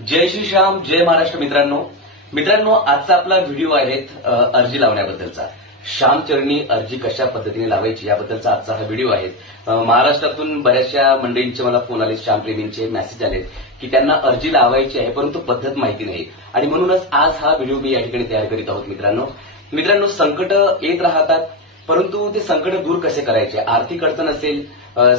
जय श्री श्याम, जय महाराष्ट्र. मित्रांनो आजचा आपला व्हिडिओ आहे अर्जी लावण्याबद्दलचा. श्यामचरणी अर्जी कशा पद्धतीने लावायची याबद्दलचा आजचा हा व्हिडिओ आहे. महाराष्ट्रातून बऱ्याचशा मंडळींचे मला फोन आले, श्यामप्रेमींचे मेसेज आले की त्यांना अर्जी लावायची आहे परंतु पद्धत माहिती नाही आणि म्हणूनच आज हा व्हिडिओ मी या ठिकाणी तयार करीत आहोत. मित्रांनो संकट येत राहतात परंतु ते संकट दूर कसे करायचे. आर्थिक अडचण असेल,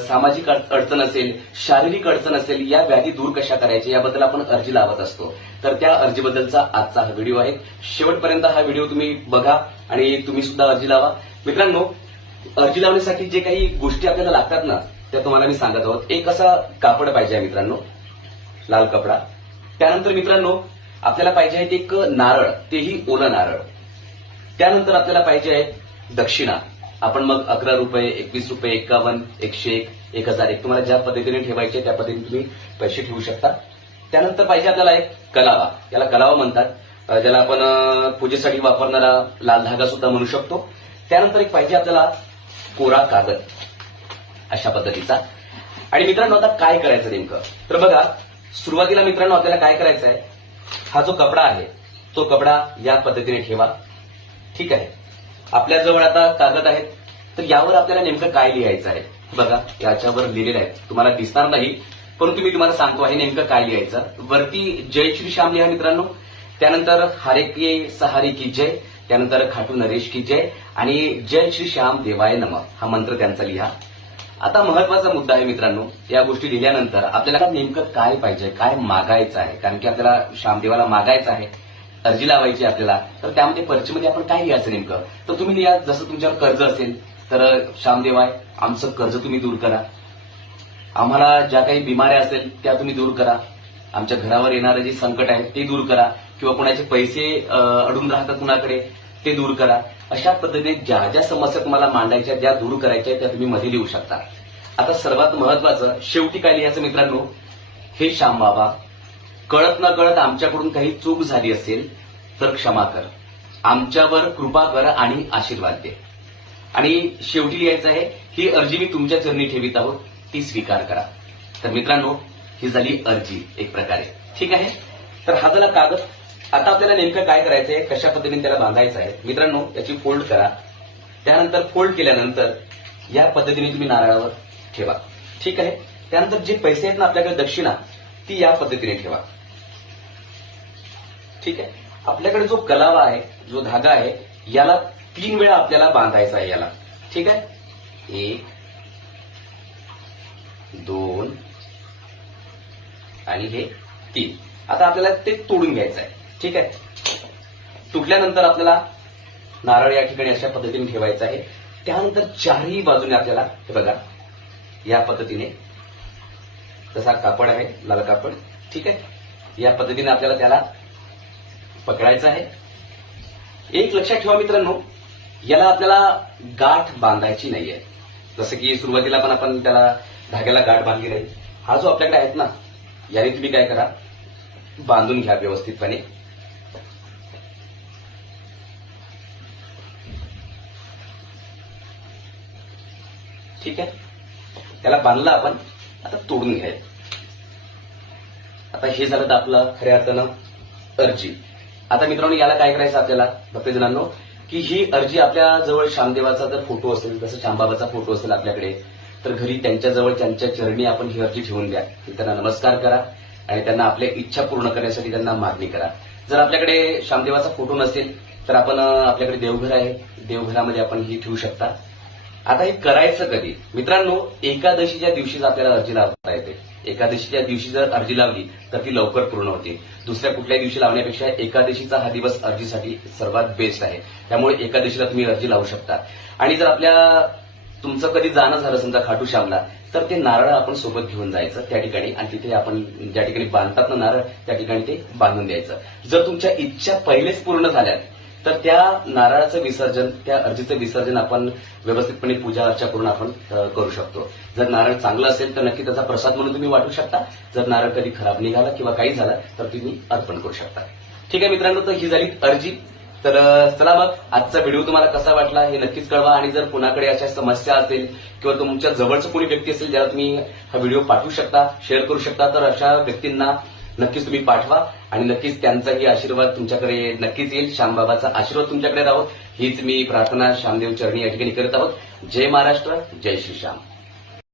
सामाजिक अडचण असेल, शारीरिक अडचण असेल, या व्याधी दूर कशा करायच्या याबद्दल आपण अर्जी लावत असतो. तर त्या अर्जीबद्दलचा आजचा हा व्हिडिओ आहे. शेवटपर्यंत हा व्हिडिओ तुम्ही बघा आणि तुम्ही सुद्धा अर्जी लावा. मित्रांनो अर्जी लावण्यासाठी जे काही गोष्टी आपल्याला लागतात ना त्या तुम्हाला मी सांगत आहोत. एक असा कापड पाहिजे मित्रांनो, लाल कपडा. त्यानंतर मित्रांनो आपल्याला पाहिजे आहे एक नारळ, तेही ओलं नारळ. त्यानंतर आपल्याला पाहिजे आहे दक्षिणा. आपण मग 11 रुपये, 21 रुपये, 51, 101, 1001 तुम्हाला ज्या पद्धतीने ठेवायचे त्या पद्धतीने तुम्ही पैसे ठेवू शकता. त्यानंतर पाहिजे आपल्याला एक कलावा, याला कलावा म्हणतात, ज्याला आपण पूजेसाठी वापरणारा लाल धागा सुद्धा म्हणू शकतो. त्यानंतर एक पाहिजे आपल्याला कोरा कागद अशा पद्धतीचा. आणि मित्रांनो आता काय करायचं नेमकं तर बघा, सुरुवातीला मित्रांनो आपल्याला काय करायचं आहे, हा जो कपडा आहे तो कपडा या पद्धतीने ठेवा. ठीक आहे. आपल्याजवळ आता कागद आहेत तर यावर आपल्याला नेमकं काय लिहायचं आहे बघा, याच्यावर लिहिलेलं आहे, तुम्हाला दिसणार नाही परंतु मी तुम्हाला सांगतो आहे नेमकं काय लिहायचं. वरती जय श्री श्याम लिहा मित्रांनो. त्यानंतर हरे के सहारे की जय, त्यानंतर खाटू नरेश की जय आणि जय श्री श्याम देवाय नमः हा मंत्र त्यांचा लिहा. आता महत्वाचा मुद्दा आहे मित्रांनो, या गोष्टी लिहिल्यानंतर आपल्याला नेमकं काय पाहिजे, काय मागायचं आहे. कारण की आपल्याला श्यामदेवाला मागायचं आहे, अर्जी लावायची आपल्याला. तर त्यामध्ये पर्चीमध्ये आपण काय लिहायचं नेमकं तर तुम्ही लिहा, जसं तुमच्यावर कर्ज असेल तर श्यामदेवाय आमचं कर्ज तुम्ही दूर करा, आम्हाला ज्या काही बिमाऱ्या असेल त्या तुम्ही दूर करा, आमच्या घरावर येणारं जे संकट आहे ते दूर करा, किंवा कोणाचे पैसे अडून राहतात कुणाकडे ते दूर करा. अशा पद्धतीने ज्या ज्या समस्या तुम्हाला मांडायच्या, ज्या दूर करायच्या त्या तुम्ही मध्ये लिहू शकता. आता सर्वात महत्वाचं शेवटी काय लिहायचं मित्रांनो, हे श्याम बाबा कळत न कळत आमच्याकडून काही चूक झाली असेल तर क्षमा कर, आमच्यावर कृपा कर आणि आशीर्वाद दे. आणि शेवटी लिहायचं आहे, ही अर्जी मी तुमच्या चरणी ठेवीत आहोत, ती स्वीकार करा. तर मित्रांनो ही झाली अर्जी एक प्रकारे. ठीक आहे. तर हा झाला कागद. आता आपल्याला नेमकं काय करायचंय, कशा पद्धतीने त्याला बांधायचं आहे. मित्रांनो याची फोल्ड करा. त्यानंतर फोल्ड केल्यानंतर या पद्धतीने तुम्ही नारळावर ठेवा. ठीक आहे. त्यानंतर जे पैसे आहेत ना आपल्याकडे दक्षिणा, ती या पद्धतीने ठेवा. ठीक आहे. आपल्याकडे जो कलावा आहे, जो धागा आहे, याला 3 वेळा आपल्याला बांधायचा आहे याला. ठीक आहे. 1, 2 आणि हे 3. आता आपल्याला ते तोडून घ्यायचं आहे. ठीक आहे. तुटल्यानंतर आपल्याला नारळ या ठिकाणी अशा पद्धतीने ठेवायचा आहे. त्यानंतर चारही बाजूने आपल्याला हे बघा या पद्धतीने, तसा कापड आहे लाल कापड. ठीक आहे. या पद्धतीने आपल्याला त्याला पकडायचं आहे. एक लक्षात ठेवा मित्रांनो, याला आपल्याला गाठ बांधायची नाहीये. जसं की सुरुवातीला पण आपण त्याला धाग्याला गाठ बांधली नाही. हा जो आपल्याकडे आहेत ना, याने तुम्ही काय करा, बांधून घ्या व्यवस्थितपणे. ठीक आहे. त्याला बांधला आपण, आता तोडून घ्यायचं. आता हे झालं तर आपलं खऱ्या अर्थानं अर्जी. आता मित्रांनो याला काय करायचं आपल्याला भक्तजनांनो, की ही अर्जी आपल्या जवळ श्यामदेवाचा जर फोटो असेल, जसं श्यामबाबाचा फोटो असेल आपल्याकडे, तर घरी त्यांच्याजवळ त्यांच्या चरणी आपण ही अर्जी ठेवून द्या. त्यांना नमस्कार करा आणि त्यांना आपल्या इच्छा पूर्ण करण्यासाठी त्यांना मागणी करा. जर आपल्याकडे श्यामदेवाचा फोटो नसेल तर आपण आपल्याकडे देवघर आहे, देवघरामध्ये आपण ही ठेवू शकता. आता हे करायचं कधी मित्रांनो, एकादशीच्या दिवशीच आपल्याला अर्जी लावता येते. एकादशीच्या दिवशी जर अर्जी लावली तर ती लवकर पूर्ण होते. दुसऱ्या कुठल्याही दिवशी लावण्यापेक्षा एकादशीचा हा दिवस अर्जीसाठी सर्वात बेस्ट आहे. त्यामुळे एकादशीला तुम्ही अर्जी लावू शकता. आणि जर तुमचं कधी जाणं झालं समजा खाटू श्यामला, तर ते नारळ आपण सोबत घेऊन जायचं त्या ठिकाणी आणि तिथे आपण ज्या ठिकाणी बांधतात ना नारळ त्या ठिकाणी ते बांधून द्यायचं. जर तुमच्या इच्छा पहिलेच पूर्ण झाल्या तर त्या नारळाचं विसर्जन, त्या अर्जीचं विसर्जन आपण व्यवस्थितपणे पूजा अर्चा करून आपण करू शकतो. जर नारळ चांगलं असेल तर नक्की त्याचा प्रसाद म्हणून तुम्ही वाटू शकता. जर नारळ कधी खराब निघाला किंवा काही झालं तर तुम्ही अर्पण करू शकता. ठीक आहे मित्रांनो, तर ही झाली अर्जी. तर चला मग आजचा व्हिडिओ तुम्हाला कसा वाटला हे नक्कीच कळवा. आणि जर कुणाकडे अशा समस्या असेल किंवा तुमच्या जवळचं कोणी व्यक्ती असेल ज्याला तुम्ही हा व्हिडिओ पाठवू शकता, शेअर करू शकता, तर अशा व्यक्तींना नक्कीच तुम्ही पाठवा आणि नक्कीच त्यांचाही आशीर्वाद तुमच्याकडे नक्कीच येईल. श्यामबाबाचा आशीर्वाद तुमच्याकडे राहो हीच मी प्रार्थना श्यामदेव चरणी या ठिकाणी करत आहोत. जय महाराष्ट्र, जय श्री श्याम.